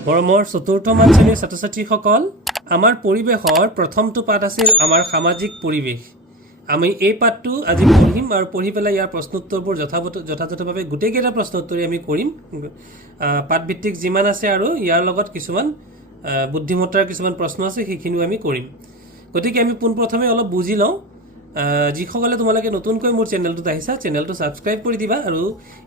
মৰমৰ চতুৰ্থ মান শ্ৰেণীৰ ছাত্ৰ ছাত্ৰীসকল, আমাৰ পৰিৱেশৰ প্ৰথমটো পাঠ আছিল আমাৰ সামাজিক পৰিৱেশ। আমি এই পাঠটো আজি পঢ়িম আৰু পঢ়ি পেলাই ইয়াৰ প্ৰশ্নোত্তৰবোৰ যথাযথভাৱে গোটেইকেইটা প্ৰশ্নোত্তৰে আমি কৰিম। পাঠভিত্তিক যিমান আছে আৰু ইয়াৰ লগত কিছুমান বুদ্ধিমত্তাৰ কিছুমান প্ৰশ্ন আছে, সেইখিনিও আমি কৰিম। গতিকে আমি পোনপ্ৰথমে অলপ বুজি লওঁ। যিসকলে তোমালোকে নতুনকৈ মোৰ চেনেলটোত আহিছা, চেনেলটো ছাবস্ক্ৰাইব কৰি দিবা আৰু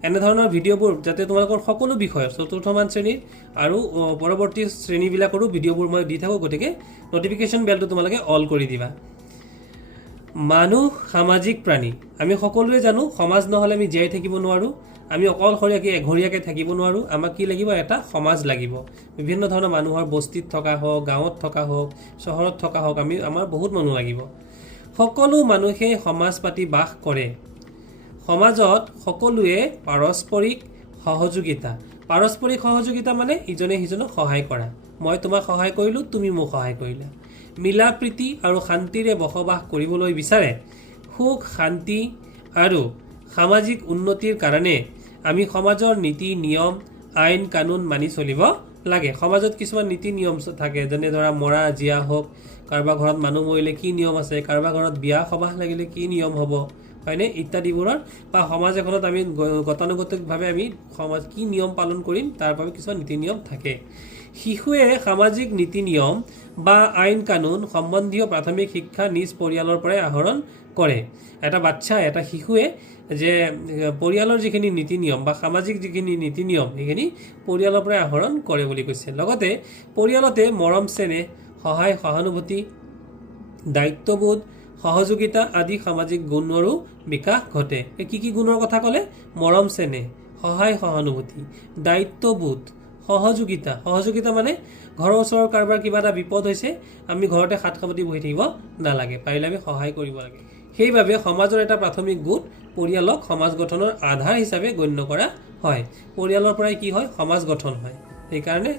এনেধৰণৰ ভিডিঅ'বোৰ যাতে তোমালোকৰ সকলো বিষয়ৰ চতুৰ্থমান শ্ৰেণীৰ আৰু পৰৱৰ্তী শ্ৰেণীবিলাকৰো ভিডিঅ'বোৰ মই দি থাকোঁ। গতিকে নটিফিকেশ্যন বেলটো তোমালোকে অল কৰি দিবা। মানুহ সামাজিক প্ৰাণী। আমি সকলোৱে জানো সমাজ নহ'লে আমি জীয়াই থাকিব নোৱাৰোঁ। আমি অকলশৰীয়াকৈ এঘৰীয়াকৈ থাকিব নোৱাৰোঁ। আমাক কি লাগিব? এটা সমাজ লাগিব। বিভিন্ন ধৰণৰ মানুহৰ বস্তিত থকা হওক, গাঁৱত থকা হওক, চহৰত থকা হওক, আমাৰ বহুত মানুহ লাগিব। সকলো মানুহে সমাজ পাতি বাস কৰে। সমাজত সকলোৱে পাৰস্পৰিক সহযোগিতা। পাৰস্পৰিক সহযোগিতা মানে ইজনে সিজনক সহায় কৰা। মই তোমাক সহায় কৰিলোঁ, তুমি মোক সহায় কৰিলা। মিলা প্ৰীতি আৰু শান্তিৰে বসবাস কৰিবলৈ বিচাৰে। সুখ, শান্তি আৰু সামাজিক উন্নতিৰ কাৰণে আমি সমাজৰ নীতি নিয়ম, আইন কানুন মানি চলিব লাগে। সমাজত কিছুমান নীতি নিয়ম থাকে, যেনে ধৰা মৰা জীয়া হওক, কাৰোবাৰ ঘৰত মানুহ মৰিলে কি নিয়ম আছে, কাৰোবাৰ ঘৰত বিয়া সবাহ লাগিলে কি নিয়ম হ'ব, হয়নে, ইত্যাদিবোৰৰ বা সমাজ এখনত আমি গতানুগতিকভাৱে আমি সমাজ কি নিয়ম পালন কৰিম তাৰ বাবে কিছুমান নীতি নিয়ম থাকে। শিশুৱে সামাজিক নীতি নিয়ম বা আইন কানুন সম্বন্ধীয় প্ৰাথমিক শিক্ষা নিজ পৰিয়ালৰ পৰাই আহৰণ কৰে। এটা বাচ্চা, এটা শিশুৱে যে পৰিয়ালৰ যিখিনি নীতি নিয়ম বা সামাজিক যিখিনি নীতি নিয়ম সেইখিনি পৰিয়ালৰ পৰাই আহৰণ কৰে বুলি কৈছে। লগতে পৰিয়ালতে মৰম চেনেহ, সহায় সহানুভূতি, দায়িত্ববোধ, সহযোগিতা আদি সামাজিক গুণৰো বিকাশ ঘটে। কি কি গুণৰ কথা ক'লে? মৰম চেনেহ, সহায় সহানুভূতি, দায়িত্ববোধ, সহযোগিতা। সহযোগিতা মানে ঘৰৰ ওচৰৰ কাৰোবাৰ কিবা এটা বিপদ হৈছে, আমি ঘৰতে হাত সাৱটি বহি থাকিব নালাগে, পাৰিলে আমি সহায় কৰিব লাগে। সেইবাবে সমাজৰ এটা প্ৰাথমিক গোট পৰিয়ালক সমাজ গঠনৰ আধাৰ হিচাপে গণ্য কৰা হয়। পৰিয়ালৰ পৰাই কি হয়? সমাজ গঠন হয়। সেইকাৰণে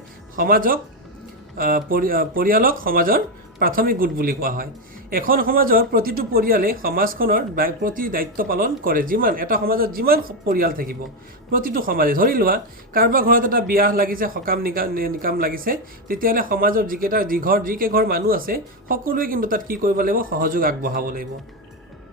পৰিয়ালক সমাজৰ প্ৰাথমিক গোট বুলি কোৱা হয়। এখন সমাজৰ প্ৰতিটো পৰিয়ালে সমাজখনৰ প্ৰতি দায়িত্ব পালন কৰে। এটা সমাজত যিমান পৰিয়াল থাকিব, প্ৰতিটো সমাজে, ধৰি লোৱা কাৰোবাৰ ঘৰত এটা বিয়া লাগিছে, সকাম নিকাম লাগিছে, তেতিয়াহ'লে সমাজৰ যিকেইঘৰ মানুহ আছে সকলোৱে কিন্তু তাত কি কৰিব লাগিব? সহযোগ আগবঢ়াব লাগিব।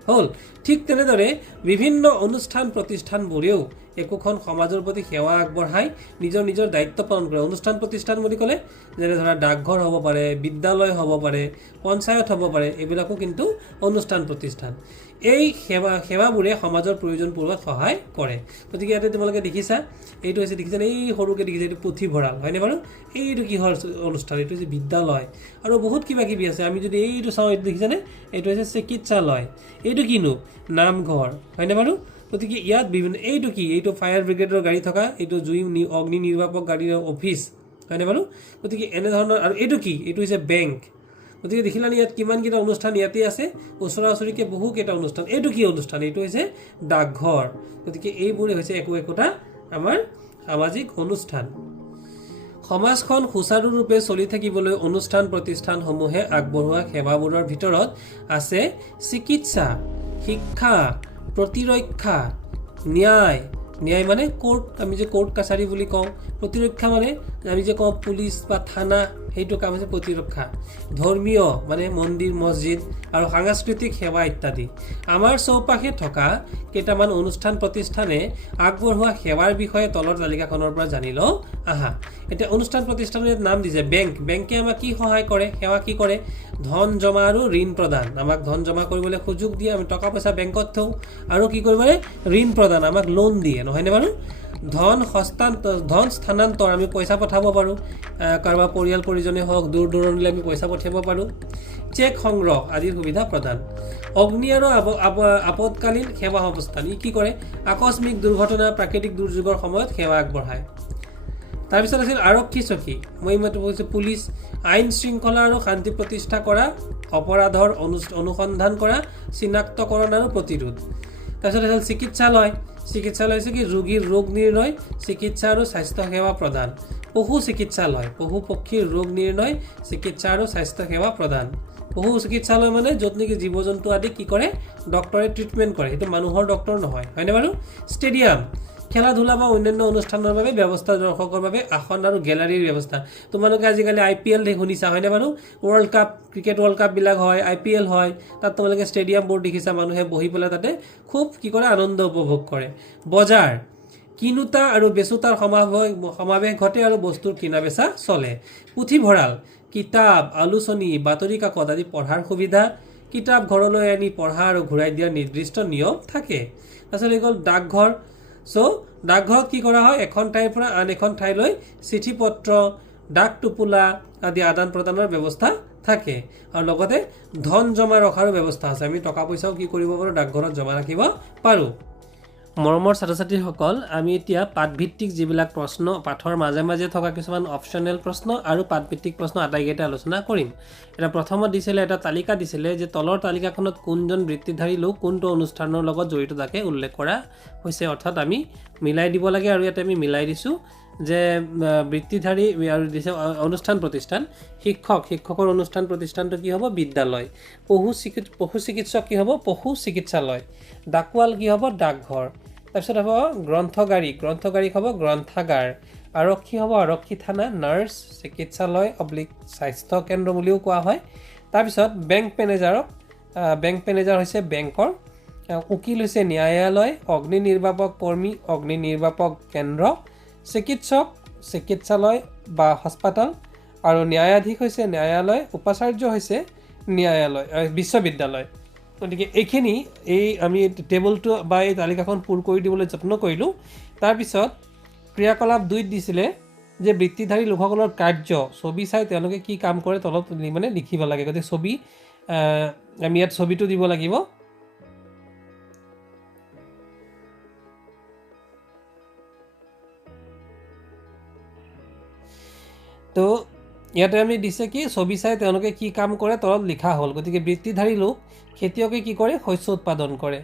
হ'ল। ঠিক তেনেদৰে বিভিন্ন অনুষ্ঠান প্ৰতিষ্ঠানবোৰেও একোখন সমাজৰ প্ৰতি সেৱা আগবঢ়াই নিজৰ নিজৰ দায়িত্ব পালন কৰে। অনুষ্ঠান প্ৰতিষ্ঠান বুলি ক'লে যেনে ধৰা ডাকঘৰ হ'ব পাৰে, বিদ্যালয় হ'ব পাৰে, পঞ্চায়ত হ'ব পাৰে, এইবিলাকো কিন্তু অনুষ্ঠান প্ৰতিষ্ঠান। এই সেৱাবোৰে সমাজৰ প্ৰয়োজন পূৰণত সহায় কৰে। গতিকে ইয়াতে তোমালোকে দেখিছা, এইটো হৈছে দেখিছানে, এই সৰুকৈ দেখিছা, এইটো পুথিভঁৰাল, হয়নে বাৰু? এইটো কিহৰ অনুষ্ঠান? এইটো হৈছে বিদ্যালয় আৰু বহুত কিবা কিবি আছে। আমি যদি এইটো চাওঁ, এইটো দেখিছানে, এইটো হৈছে চিকিৎসালয়। এইটো কিনো? নামঘৰ, হয়নে বাৰু? গতিকে ইয়াত বিভিন্ন, এইটো কি? এইটো ফায়াৰ ব্ৰিগেডৰ গাড়ী থকা, এইটো অগ্নি নিৰ্বাপক গাড়ীৰ অফিচ, হয়নে বাৰু? গতিকে এনেধৰণৰ। আৰু এইটো কি? এইটো হৈছে বেংক। গতিকে দেখিলানি ইয়াত কিমানকেইটা অনুষ্ঠান ইয়াতে আছে, ওচৰা ওচৰিকৈ বহুকেইটা অনুষ্ঠান। এইটো কি অনুষ্ঠান? এইটো হৈছে ডাকঘৰ। গতিকে এইবোৰে হৈছে একোটা আমাৰ সামাজিক অনুষ্ঠান। সমাজখন সুচাৰুৰূপে চলি থাকিবলৈ অনুষ্ঠান প্ৰতিষ্ঠানসমূহে আগবঢ়োৱা সেৱাবোৰৰ ভিতৰত আছে চিকিৎসা, শিক্ষা, প্ৰতিৰক্ষা, ন্যায় মানে কোৰ্ট, আমি যে কোৰ্ট কাছাৰী বুলি কওঁ। প্ৰতিৰক্ষা মানে আমি যে কওঁ পুলিচ বা থানা, সেইটো কাম হৈছে প্ৰতিৰক্ষা। ধৰ্মীয় মানে মন্দিৰ মছজিদ আৰু সাংস্কৃতিক সেৱা ইত্যাদি। আমাৰ চৌপাশে থকা কেইটামান অনুষ্ঠান প্ৰতিষ্ঠানে আগবঢ়োৱা সেৱাৰ বিষয়ে তলৰ তালিকাখনৰ পৰা জানি লওঁ আহা। এতিয়া অনুষ্ঠান প্ৰতিষ্ঠানৰ নাম দিছে বেংক। বেংকে আমাক কি সহায় কৰে? সেৱা কি কৰে? ধন জমা আৰু ঋণ প্ৰদান। আমাক ধন জমা কৰিবলৈ সুযোগ দিয়ে, আমি টকা পইচা বেংকত থওঁ। আৰু কি কৰিব? ঋণ প্ৰদান, আমাক লোন দিয়ে, নহয়নে বাৰু? ধন স্থানান্তৰ, আমি পইচা পঠাব পাৰোঁ, কাৰোবাৰ পৰিয়াল পৰিজনে হওক, দূৰ দূৰণিলৈ আমি পইচা পঠিয়াব পাৰোঁ। চেক সংগ্ৰহ আদিৰ সুবিধা প্ৰদান। অগ্নি আৰু আপদকালীন সেৱা অৱস্থান, ই কি কৰে? আকস্মিক দুৰ্ঘটনা, প্ৰাকৃতিক দুৰ্যোগৰ সময়ত সেৱা আগবঢ়ায়। তাৰপিছত আছিল আৰক্ষী চকী, মই কৈছোঁ পুলিচ, আইন শৃংখলা আৰু শান্তি প্ৰতিষ্ঠা কৰা, অপৰাধৰ অনুসন্ধান কৰা, চিনাক্তকৰণ আৰু প্ৰতিৰোধ। তাৰপিছত আছিল চিকিৎসালয় হৈছে কি? ৰোগীৰ ৰোগ নিৰ্ণয়, চিকিৎসা আৰু স্বাস্থ্য সেৱা প্ৰদান। পশু চিকিৎসালয়, পশু পক্ষীৰ ৰোগ নিৰ্ণয়, চিকিৎসা আৰু স্বাস্থ্য সেৱা প্ৰদান। পশু চিকিৎসালয় মানে য'ত নেকি জীৱ জন্তু আদি কি কৰে? ডক্টৰে ট্ৰিটমেণ্ট কৰে, সেইটো মানুহৰ ডক্টৰ নহয়, হয়নে বাৰু? ষ্টেডিয়াম, খেলা ধূলা বা অন্যান্য অনুষ্ঠানৰ বাবে ব্যৱস্থা, দৰ্শকৰ বাবে আসন আৰু গেলাৰীৰ ব্যৱস্থা। তোমালোকে আজিকালি IPL শুনিছা হয়নে বাৰু? ৱৰ্ল্ড কাপ, ক্ৰিকেট ৱৰ্ল্ড কাপবিলাক হয়, IPL হয়, তাত তোমালোকে ষ্টেডিয়ামবোৰ দেখিছা, মানুহে বহি পেলাই তাতে খুব কি কৰে, আনন্দ উপভোগ কৰে। বজাৰ, কিনোতা আৰু বেচোতাৰ সমাৱেশ ঘটে আৰু বস্তুৰ কিনা বেচা চলে। পুথিভঁৰাল, কিতাপ, আলোচনী, বাতৰি কাকত আদি পঢ়াৰ সুবিধা, কিতাপ ঘৰলৈ আনি পঢ়া আৰু ঘূৰাই দিয়াৰ নিৰ্দিষ্ট নিয়ম থাকে। তাৰপিছত এই গ'ল ডাকঘৰ। ডাকঘৰত কি কৰা হয়, এখন ঠাইৰ পৰা আন এখন ঠাইলৈ চিঠি পত্ৰ, ডাক টোপোলা আদি আদান প্ৰদানৰ ব্যৱস্থা থাকে। আৰু লগতে ধন জমা ৰখাৰো ব্যৱস্থা আছে। আমি টকা পইচাও কি কৰিব পাৰোঁ, ডাকঘৰত জমা ৰাখিব পাৰোঁ। মৰমৰ ছাত্ৰ ছাত্ৰীসকল, আমি এতিয়া পাঠভিত্তিক যিবিলাক প্ৰশ্ন, পাঠৰ মাজে মাজে থকা কিছুমান অপশ্যনেল প্ৰশ্ন আৰু পাঠভিত্তিক প্ৰশ্ন আটাইকেইটা আলোচনা কৰিম। এটা প্ৰথমত দিছিলে, এটা তালিকা দিছিলে যে তলৰ তালিকাখনত কোনজন বৃত্তিধাৰী লোক কোনটো অনুষ্ঠানৰ লগত জড়িত তাকে উল্লেখ কৰা হৈছে, অৰ্থাৎ আমি মিলাই দিব লাগে। আৰু ইয়াতে আমি মিলাই দিছোঁ যে বৃত্তিধাৰী আৰু দিছে অনুষ্ঠান প্ৰতিষ্ঠান। শিক্ষকৰ অনুষ্ঠান প্ৰতিষ্ঠানটো কি হ'ব, বিদ্যালয়। পশু চিকিৎসক কি হ'ব, পশু চিকিৎসালয়। ডাকোৱাল কি হ'ব, ডাকঘৰ। তাৰপিছত হ'ব গ্ৰন্থগাৰী হ'ব গ্ৰন্থাগাৰ। আৰক্ষী হ'ব আৰক্ষী থানা। নাৰ্ছ চিকিৎসালয় / স্বাস্থ্য কেন্দ্ৰ বুলিও কোৱা হয়। তাৰপিছত বেংক মেনেজাৰ হৈছে বেংকৰ। উকিল হৈছে ন্যায়ালয়। অগ্নি নিৰ্বাপক কৰ্মী অগ্নি নিৰ্বাপক কেন্দ্ৰ। চিকিৎসক চিকিৎসালয় বা হাস্পাতাল। আৰু ন্যায়াধীশ হৈছে ন্যায়ালয়। উপাচাৰ্য হৈছে বিশ্ববিদ্যালয়। গতিকে এইখিনি আমি টেবুলটো বা এই তালিকাখন পূৰ কৰি দিবলৈ যত্ন কৰিলোঁ। তাৰপিছত ক্ৰিয়াকলাপ 2ত দিছিলে যে বৃত্তিধাৰী লোকসকলৰ কাৰ্য, ছবি চাই তেওঁলোকে কি কাম কৰে তলত মানে লিখিব লাগে। গতিকে ছবি, আমি ইয়াত ছবিটো দিব লাগিব। তো ইয়াতে আমি দিছে কি, ছবি চাই তেওঁলোকে কি কাম কৰে তলত লিখা হ'ল। গতিকে বৃত্তিধাৰী লোক, খেতিয়কে কি কৰে, শস্য উৎপাদন কৰে।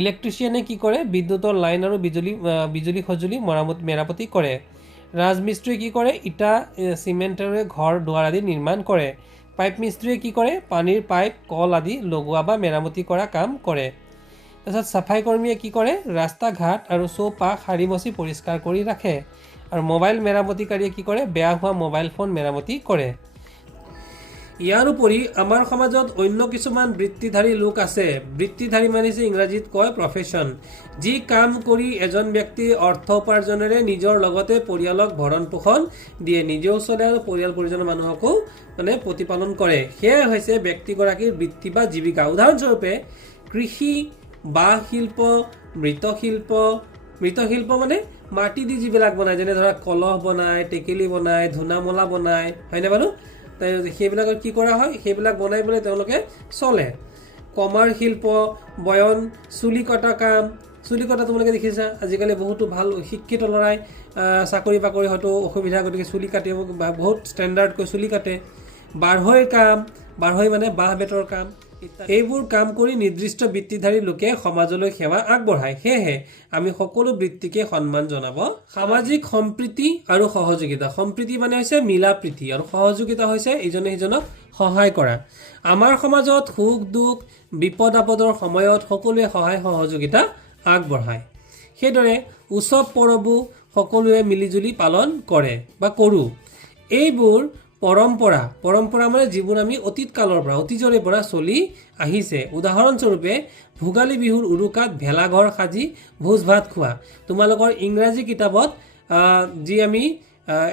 ইলেক্ট্ৰিচিয়ানে কি কৰে, বিদ্যুতৰ লাইন আৰু বিজুলী সঁজুলি মেৰামতি কৰে। ৰাজমিস্ত্ৰীয়ে কি কৰে, ইটা চিমেণ্টেৰে ঘৰ দুৱাৰ আদি নিৰ্মাণ কৰে। পাইপ মিস্ত্ৰীয়ে কি কৰে, পানীৰ পাইপ কল আদি লগোৱা বা মেৰামতি কৰা কাম কৰে। তাৰপিছত চাফাই কৰ্মীয়ে কি কৰে, ৰাস্তা ঘাট আৰু চৌপাশ সাৰি মচি পৰিষ্কাৰ কৰি ৰাখে। আৰু মোবাইল মেৰামতিকাৰীয়ে কি কৰে, বেয়া হোৱা মোবাইল ফোন মেৰামতি কৰে। ইয়াৰ উপৰি আমাৰ সমাজত অন্য কিছুমান বৃত্তিধাৰী লোক আছে। বৃত্তিধাৰী মানে ইংৰাজীত কয় প্ৰফেশ্যন, যি কাম কৰি এজন ব্যক্তিয়ে অৰ্থ উপাৰ্জনেৰে নিজৰ লগতে পৰিয়ালক ভৰণ পোষণ দিয়ে, নিজেও চলে আৰু পৰিয়াল পৰিজনৰ মানুহকো মানে প্ৰতিপালন কৰে। সেয়াই হৈছে ব্যক্তিগৰাকীৰ বৃত্তি বা জীৱিকা। উদাহৰণস্বৰূপে কৃষি, বাঁহ শিল্প, মৃৎশিল্প মানে মাটি দি যিবিলাক বনায়, যেনে ধৰা কলহ বনায়, টেকেলি বনায়, ধূনামলা বনায়, হয়নে বাৰু? সেইবিলাকৰ কি কৰা হয়, সেইবিলাক বনাই পেলাই তেওঁলোকে চলে। কমাৰ শিল্প, বয়ন, চুলি কটা কাম। চুলি কটা তোমালোকে দেখিছা, আজিকালি বহুতো ভাল শিক্ষিত ল'ৰাই চাকৰি বাকৰি হয়তো অসুবিধা, গতিকে চুলি কাটে, বহুত ষ্টেণ্ডাৰ্ডকৈ চুলি কাটে। বাঢ়ৈৰ কাম, বাঢ়ৈ মানে বাঁহ বেতৰ কাম। এইবোৰ কাম কৰি নিৰ্দিষ্ট বৃত্তিধাৰী লোকে সমাজলৈ সেৱা আগবঢ়ায়। সেয়েহে আমি সকলো বৃত্তিকে সন্মান জনাব। সামাজিক সম্প্ৰীতি আৰু সহযোগিতা। সম্প্ৰীতি মানে হৈছে মিলা প্ৰীতি, আৰু সহযোগিতা হৈছে ইজনে সিজনক সহায় কৰা। আমাৰ সমাজত সুখ দুখ, বিপদ আপদৰ সময়ত সকলোৱে সহায় সহযোগিতা আগবঢ়ায়। সেইদৰে উৎসৱ পৰবো সকলোৱে মিলিজুলি পালন কৰে বা কৰোঁ। এইবোৰ পৰম্পৰা মানে যিবোৰ আমি অতীত কালৰ পৰা, অতীজৰে পৰা চলি আহিছে। উদাহৰণস্বৰূপে ভোগালী বিহুৰ উৰুকাত ভেলাঘৰ সাজি ভোজ ভাত খোৱা। তোমালোকৰ ইংৰাজী কিতাপত যি আমি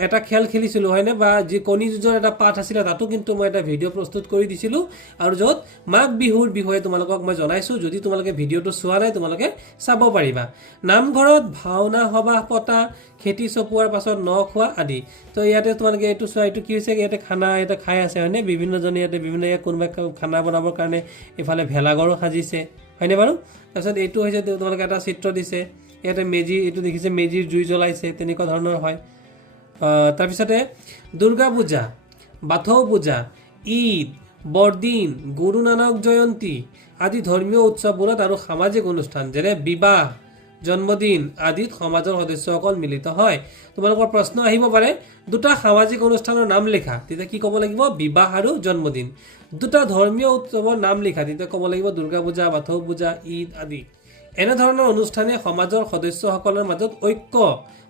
এটা খেল খেলিছিলোঁ হয়নে, বা যি কণী যুঁজৰ এটা পাঠ আছিলে, তাতো কিন্তু মই এটা ভিডিঅ' প্ৰস্তুত কৰি দিছিলোঁ, আৰু য'ত মাঘ বিহুৰ বিষয়ে তোমালোকক মই জনাইছোঁ। যদি তোমালোকে ভিডিঅ'টো চোৱা নাই তোমালোকে চাব পাৰিবা। নামঘৰত ভাওনা সবাহ পতা, খেতি চপোৱাৰ পাছত ন খোৱা আদি। তো ইয়াতে তোমালোকে এইটো চোৱা, এইটো কি হৈছে, ইয়াতে খানা এটা খাই আছে হয়নে, বিভিন্নজনে ইয়াতে কোনোবাই খানা বনাবৰ কাৰণে এইফালে ভেলাঘৰো সাজিছে, হয়নে বাৰু? তাৰপিছত এইটো হৈছে তোমালোকে এটা চিত্ৰ দিছে, ইয়াতে মেজি, এইটো দেখিছে মেজিৰ জুই জ্বলাইছে, তেনেকুৱা ধৰণৰ হয়। তাৰপিছতে দুৰ্গা পূজা, বাথৌ পূজা, ঈদ, বৰদিন, গুৰু নানক জয়ন্তী আদি ধৰ্মীয় উৎসৱবোৰত আৰু সামাজিক অনুষ্ঠান যেনে বিবাহ, জন্মদিন আদিত সমাজৰ সদস্যসকল মিলিত হয়। তোমালোকৰ প্ৰশ্ন আহিব পাৰে, দুটা সামাজিক অনুষ্ঠানৰ নাম লিখা, তেতিয়া কি ক'ব লাগিব, বিবাহ আৰু জন্মদিন। দুটা ধৰ্মীয় উৎসৱৰ নাম লিখা, তেতিয়া ক'ব লাগিব দুৰ্গা পূজা, বাথৌ পূজা, ঈদ আদি। এনেধৰণৰ অনুষ্ঠানে সমাজৰ সদস্যসকলৰ মাজত ঐক্য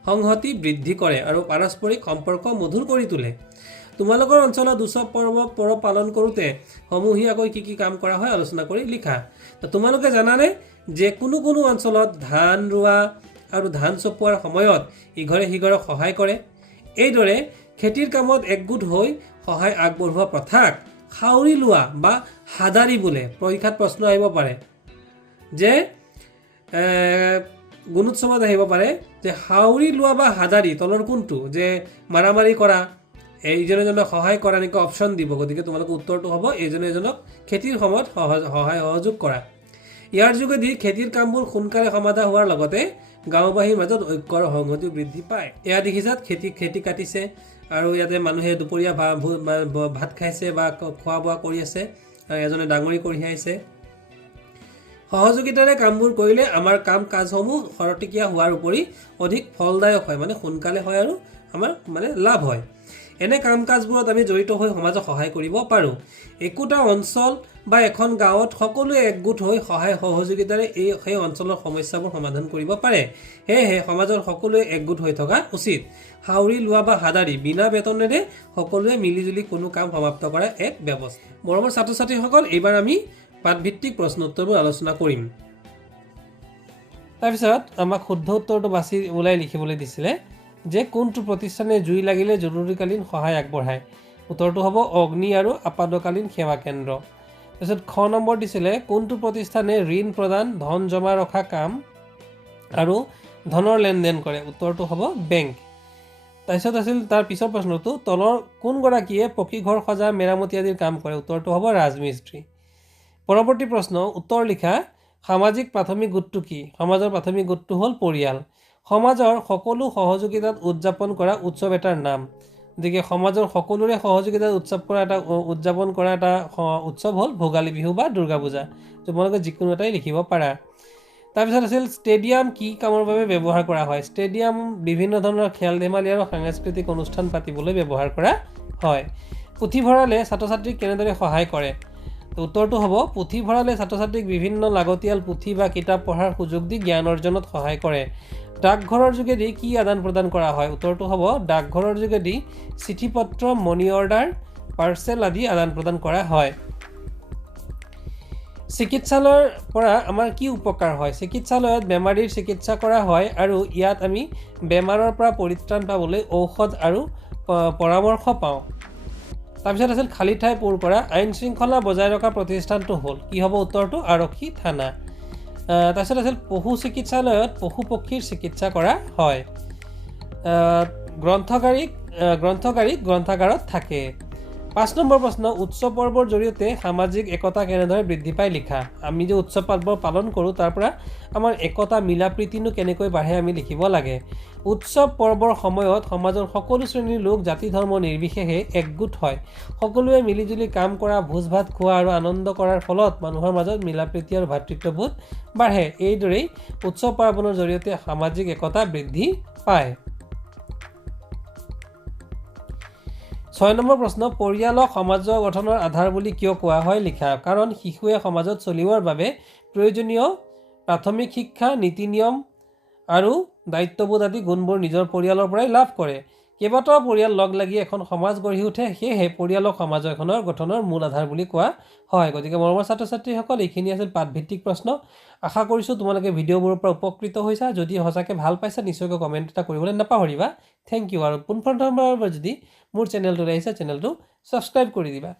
সংহতি বৃদ্ধি কৰে আৰু পাৰস্পৰিক সম্পৰ্ক মধুৰ কৰি তোলে। তোমালোকৰ অঞ্চলত উৎসৱ পৰ্ব পালন কৰোঁতে সমূহীয়াকৈ কি কি কাম কৰা হয় আলোচনা কৰি লিখা। তোমালোকে জানানে যে কোনো কোনো অঞ্চলত ধান ৰোৱা আৰু ধান চপোৱাৰ সময়ত ইঘৰে সিঘৰক সহায় কৰে। এইদৰে খেতিৰ কামত একগোট হৈ সহায় আগবঢ়োৱা প্ৰথাক খাউৰি লোৱা বা হাদাৰী বোলে। পৰীক্ষাত প্ৰশ্ন আহিব পাৰে যে গুণোৎসৱত আহিব পাৰে যে হাউৰি লোৱা বা হাদাৰী তলৰ কোনটো, যে মাৰামাৰি কৰা, এইজনে এজনক সহায় কৰা এনেকৈ অপশ্যন দিব। গতিকে তোমালোকৰ উত্তৰটো হ'ব এইজনে এজনক খেতিৰ সময়ত সহায় সহযোগ কৰা। ইয়াৰ যোগেদি খেতিৰ কামবোৰ সোনকালে সমাধা হোৱাৰ লগতে গাঁওবাসীৰ মাজত ঐক্য আৰু সংহতি বৃদ্ধি পায়। এয়া দেখিছাত খেতি কাটিছে আৰু ইয়াতে মানুহে দুপৰীয়া ভাত খাইছে বা খোৱা বোৱা কৰি আছে, এজনে ডাঙৰি কঢ়িয়াইছে। সহযোগিতাৰে কামবোৰ কৰিলে আমাৰ কাম কাজসমূহ খৰতকীয়া হোৱাৰ উপৰি অধিক ফলদায়ক হয়, মানে সোনকালে হয় আৰু আমাৰ লাভ হয়। এনে কাম কাজবোৰত আমি জড়িত হৈ সমাজক সহায় কৰিব পাৰোঁ। একোটা অঞ্চল বা এখন গাঁৱত সকলোৱে একগোট হৈ সহায় সহযোগিতাৰে সেই অঞ্চলৰ সমস্যাবোৰ সমাধান কৰিব পাৰে। সেয়েহে সমাজৰ সকলোৱে একগোট হৈ থকা উচিত। হাউৰি লোৱা বা হাদাৰী বিনা বেতনেৰে সকলোৱে মিলিজুলি কোনো কাম সমাপ্ত কৰা এক ব্যৱস্থা। মৰমৰ ছাত্ৰ ছাত্ৰীসকল, এইবাৰ আমি পাঠভিত্তিক প্ৰশ্ন উত্তৰবোৰ আলোচনা কৰিম। তাৰপিছত আমাক শুদ্ধ উত্তৰটো বাছি ওলাই লিখিবলৈ দিছিলে যে কোনটো প্ৰতিষ্ঠানে জুই লাগিলে জৰুৰীকালীন সহায় আগবঢ়ায়। উত্তৰটো হ'ব অগ্নি আৰু আপাতকালীন সেৱা কেন্দ্ৰ। তাৰপিছত খ নম্বৰ দিছিলে কোনটো প্ৰতিষ্ঠানে ঋণ প্ৰদান, ধন জমা ৰখা কাম আৰু ধনৰ লেনদেন কৰে। উত্তৰটো হ'ব বেংক। তাৰপিছত আছিল তাৰ পিছৰ প্ৰশ্নটো তলৰ কোনগৰাকীয়ে পকী ঘৰ সজা, মেৰামতি আদিৰ কাম কৰে। উত্তৰটো হ'ব ৰাজমিস্ত্ৰী। পৰৱৰ্তী প্ৰশ্ন উত্তৰ লিখা। সামাজিক প্ৰাথমিক গোটটো কি? সমাজৰ প্ৰাথমিক গোটটো হ'ল পৰিয়াল। সমাজৰ সকলো সহযোগিতাত উদযাপন কৰা উৎসৱ এটাৰ নাম। গতিকে সমাজৰ সকলোৰে সহযোগিতাত উদযাপন কৰা এটা উৎসৱ হ'ল ভোগালী বিহু বা দুৰ্গা পূজা। তোমালোকে যিকোনো এটাই লিখিব পাৰা। তাৰপিছত আছিল ষ্টেডিয়াম কি কামৰ বাবে ব্যৱহাৰ কৰা হয়। ষ্টেডিয়াম বিভিন্ন ধৰণৰ খেল ধেমালি আৰু সাংস্কৃতিক অনুষ্ঠান পাতিবলৈ ব্যৱহাৰ কৰা হয়। পুথিভঁৰালে ছাত্ৰ ছাত্ৰীক কেনেদৰে সহায় কৰে। উত্তৰটো হ'ব পুথিভঁৰালে ছাত্ৰ ছাত্ৰীক বিভিন্ন লাগতিয়াল পুথি বা কিতাপ পঢ়াৰ সুযোগ দি জ্ঞান অৰ্জনত সহায় কৰে। ডাকঘৰৰ যোগেদি কি আদান প্ৰদান কৰা হয়। উত্তৰটো হ'ব ডাকঘৰৰ যোগেদি চিঠি পত্ৰ, মনি অৰ্ডাৰ, পাৰ্চেল আদি আদান প্ৰদান কৰা হয়। চিকিৎসালয়ৰ পৰা আমাৰ কি উপকাৰ হয়। চিকিৎসালয়ত বেমাৰীৰ চিকিৎসা কৰা হয় আৰু ইয়াত আমি বেমাৰৰ পৰা পৰিত্ৰাণ পাবলৈ ঔষধ আৰু পৰামৰ্শ পাওঁ। তাৰপিছত আছিল খালী ঠাই পূৰ কৰা। আইন শৃংখলা বজাই ৰখা প্ৰতিষ্ঠানটো হ'ল কি হ'ব। উত্তৰটো আৰক্ষী থানা। তাৰপিছত আছিল পশু চিকিৎসালয়ত পশু পক্ষীৰ চিকিৎসা কৰা হয়। গ্ৰন্থগাৰিক গ্ৰন্থাগাৰত থাকে। 5 নম্বৰ প্ৰশ্ন উৎসৱ পৰ্বৰ জৰিয়তে সামাজিক একতা কেনেদৰে বৃদ্ধি পাই লিখা। আমি যে উৎসৱ পৰ্ব পালন কৰোঁ তাৰ পৰা আমাৰ একতা মিলা প্ৰীতিনো কেনেকৈ বাঢ়ে আমি লিখিব লাগে। উৎসৱ পৰ্বৰ সময়ত সমাজৰ সকলো শ্ৰেণীৰ লোক জাতি ধৰ্ম নিৰ্বিশেষে একগোট হয়। সকলোৱে মিলিজুলি কাম কৰা, ভোজ ভাত খোৱা আৰু আনন্দ কৰাৰ ফলত মানুহৰ মাজত মিলা প্ৰীতি আৰু ভাতৃত্ববোধ বাঢ়ে। এইদৰেই উৎসৱ পাৰ্বণৰ জৰিয়তে সামাজিক একতা বৃদ্ধি পায়। 6 নম্বৰ প্ৰশ্ন পৰিয়ালক সমাজ গঠনৰ আধাৰ বুলি কিয় কোৱা হয় লিখা। কাৰণ শিশুৱে সমাজত চলিবৰ বাবে প্ৰয়োজনীয় প্ৰাথমিক শিক্ষা, নীতি নিয়ম আৰু দায়িত্ববোধ আদি গুণবোৰ নিজৰ পৰিয়ালৰ পৰাই লাভ কৰে। কেইবাটাও পৰিয়াল লগ লাগি এখন সমাজ গঢ়ি উঠে। সেয়েহে পৰিয়ালক সমাজ এখনৰ গঠনৰ মূল আধাৰ বুলি কোৱা হয়। গতিকে মৰমৰ ছাত্ৰ ছাত্ৰীসকল, এইখিনি আছিল পাঠভিত্তিক প্ৰশ্ন। আশা কৰিছোঁ তোমালোকে ভিডিঅ'বোৰৰ পৰা উপকৃত হৈছা। যদি সঁচাকৈ ভাল পাইছা নিশ্চয়কৈ কমেণ্ট এটা কৰিবলৈ নাপাহৰিবা। Thank U. আৰু পোনপ্ৰথমবাৰৰ যদি মোৰ চেনেলটোলৈ আহিছা চেনেলটো ছাবস্ক্ৰাইব কৰি দিবা।